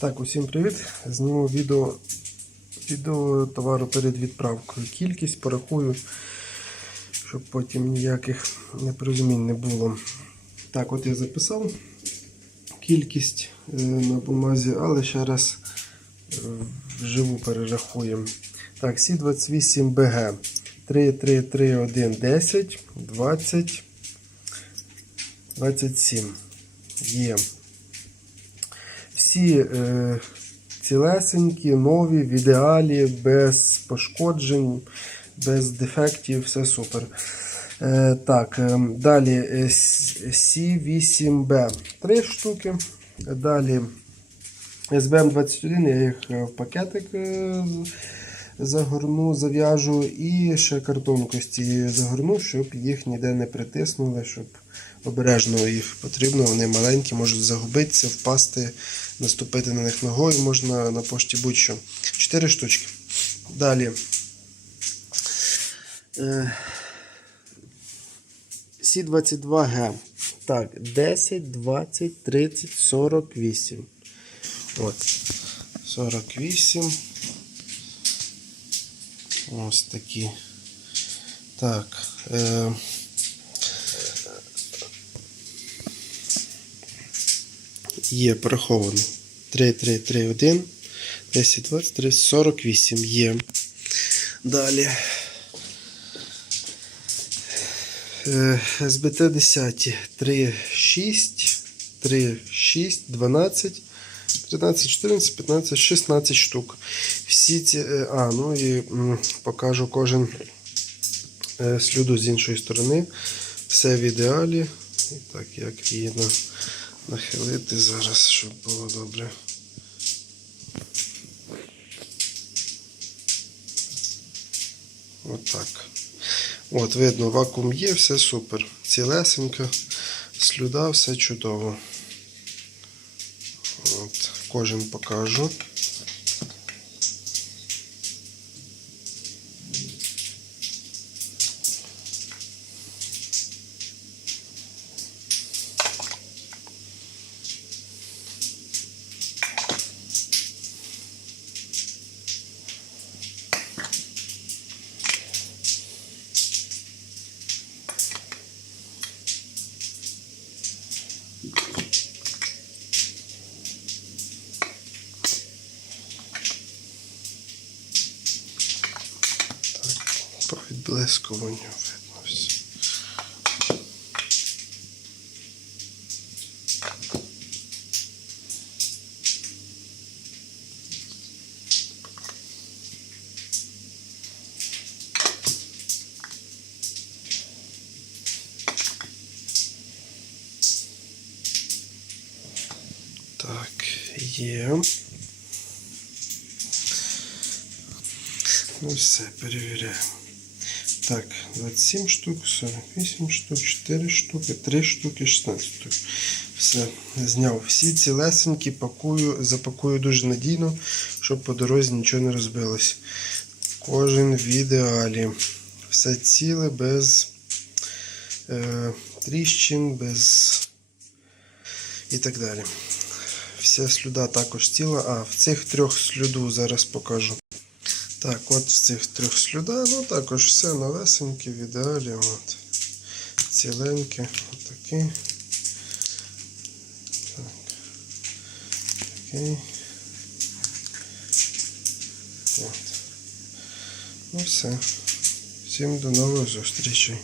Так, усім привіт. Зніму відео, відео товару перед відправкою. Кількість порахую, щоб потім ніяких непорозумінь не було. Так, от я записав кількість е, на бумазі, але ще раз е, вживу перерахуємо. Так, Сі 28 БГ 3, 3, 3, 1, 10, 20, 27. Є. Всі е, цілесенькі, нові, в ідеалі, без пошкоджень, без дефектів, все супер. Е, так, е, далі е, С8Б 3 штуки. Далі СБМ21, я їх е, в пакетик е, загорну, зав'яжу і ще картонку з цією загорну, щоб їх ніде не притиснули, щоб обережно їх потрібно. Вони маленькі, можуть загубитися, впасти, наступити на них ногою можна на пошті будь-що. 4 штучки. Далі. Е, Сі22Г. Так, 10, 20, 30, 48. От. 48. Ось такі. Так. Е, є пораховано. 3, 3, 3, 1, 10, 20, 30, 48 є. Далі. Е, СБТ 10, 3, 6, 3, 6, 12, 13, 14, 15, 16 штук. Всі ці, е, а, ну і покажу кожен е, сліду з іншої сторони. Все в ідеалі. І так, як її на, нахилити зараз, щоб було добре. Отак. От, видно, вакуум є, все супер. Цілесенько, слюда, все чудово. От, кожен покажу. По відблискуванню видно все. Так, є. Ну все, перевіряємо. Так, 27 штук, 48 штук, 4 штуки, 3 штуки, 16 штук. Все, зняв. Всі цілесенькі, пакую, запакую дуже надійно, щоб по дорозі нічого не розбилось. Кожен в ідеалі. Все ціле, без е, тріщин, без і так далі. Вся слюда також ціла. А, в цих трьох слюду зараз покажу. Так, от в цих трьох слюдах, ну також все новесеньке, в ідеалі. От. Ціленьке, отакі. Так. Такий. От. Ну все. Всім до нових зустрічей.